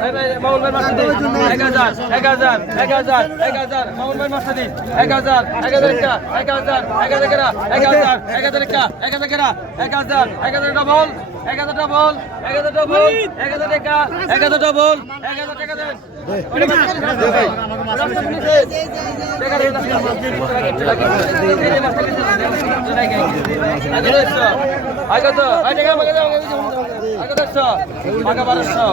এক হাজার এক হাজার এক হাজার এক হাজার মাউন ভাই মাসটা দিন এক হাজার এক হাজার একটা এক হাজার এক হাজার কেনা এক হাজার এক হাজার একটা এক হাজার কেনা এক হাজার এক হাজার ডবল এক হাজার ডবল এক হাজার ডবল এক হাজার টাকা এক হাজার ডবল এক হাজার টাকা দেন আগে তো আগে বাঘা বারোশো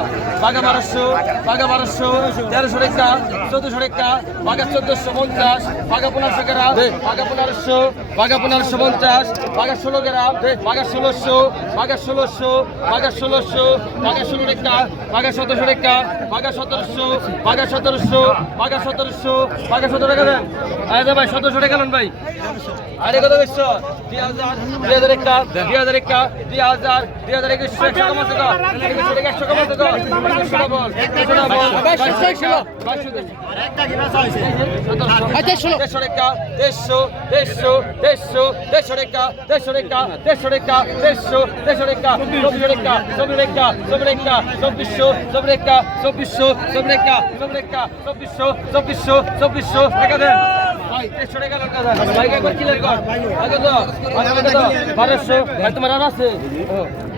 বাঘা বারোশো বাঘা বারোশো তেরোশো টাকা চোদ্দশো টাকা বাঘা চোদ্দশো পঞ্চাশ বাঘা পনেরোশো গ্রাম বাঘা পনেরোশো বাঘা পনেরোশো পঞ্চাশ বাঘা ষোলো গ্রাম বাঘা ষোলোশো বাঘা ষোলোশো বাঘা ষোলোশো বাঘা ষোলো টাকা বাঘা সতেরোশো টাকা বাঘা সতেরোশো বাঘা সতেরোশো বাঘা সতেরোশো বাঘা সতেরো টাকা দেন। আরে ভাই সতেরোশো টাকা নেন ভাই। আরে কত বেশো দুই হাজার দুই হাজার একটা দুই হাজার একটা দুই হাজার দুই হাজার একশো কমা একশো কমা টাকা একশো বল একশো একশো বাইশশো দেড়শো টাকা দেড়শো দেড়শো দেড়শো দেড়শো টাকা দেড়শো টাকা দেড়শো টাকা দেড়শো দেড়শো টাকা চব্বিশশো টাকা চব্বিশ টাকা চব্বিশ টাকা চব্বিশশো চব্বিশ টাকা চব্বিশশো চব্বিশ টাকা চব্বিশ টাকা চব্বিশশো চব্বিশশো চব্বিশশো টাকা দেন বারোশো তোমার আর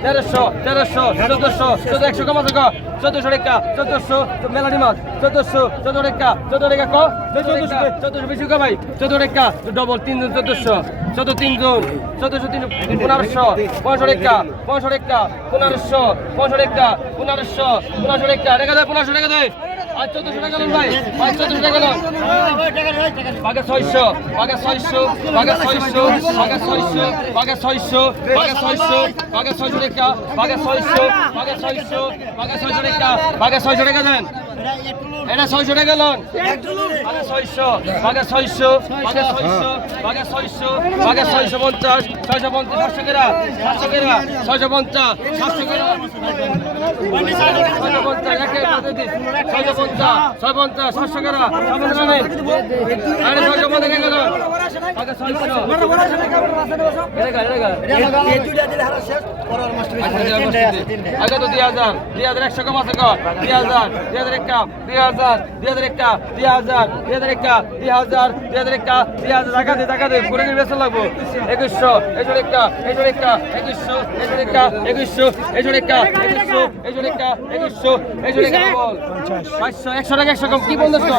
তেরোশো তেরোশো, চোদ্দশো, চোদ্দ একশো কমা টাকা চোদ্দশো টাকা, চোদ্দশো মেলানি মাছ। চোদ্দশো, চোদ্দ টাকা চোদ্দ টাকা ক? চোদ্দশো বেশি ক ভাই? চোদ্দ টাকা ডবল তিনজন চোদ্দশো। চোদ্দ তিনজন চোদ্দশো তিন পনেরোশো পনেরোশো টাকা পনেরোশো টাকা, পনেরোশো পনেরোশো টাকা, পনেরোশো পনেরোশো টাকা। টাকা দেয় পনেরোশো টাকা দেয় চোদ্দশো টাকা লোন ভাই আর চোদ্দশো টাকা লোন বাঘা ছয়শো বাঘা ছয়শো বাঘা ছয়শো বাঘা ছয়শো বাঘা ছয়শো বাঘা ছয়শো বাঘা ছয়শো টাকা বাঘা ছয়শো বাঘা ছয়শো এটা ছয়শো টাকা লোন বাঘা ছয়শো বাঘা ছয়শো বাঘা ছয়শো ছয়শো পঞ্চাশ ছয়শো পঞ্চাশ সাতশো পঞ্চাশ সাতশো ছয় পঞ্চাশ সাতশো নেই আরে ছয়শো পঞ্চাশ একশো একটা হাজার একটা একটা টাকা টাকা একুশশো একটা একটা একুশশো একটা বল পাঁচশো একশো টাকা কি বন্ধুশো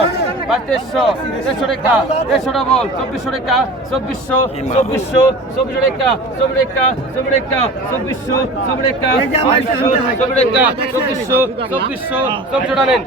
দেড়শো দেড়শো টাকা বল। চব্বিশশো টাকা চব্বিশশো চব্বিশশো চব্বিশশো টাকা চব্বিশ টাকা চব্বিশ টাকা চব্বিশশো চব্বিশ টাকা চব্বিশশো চব্বিশ টাকা চব্বিশশো চব্বিশশো চব্বিশশো টাকা নেন।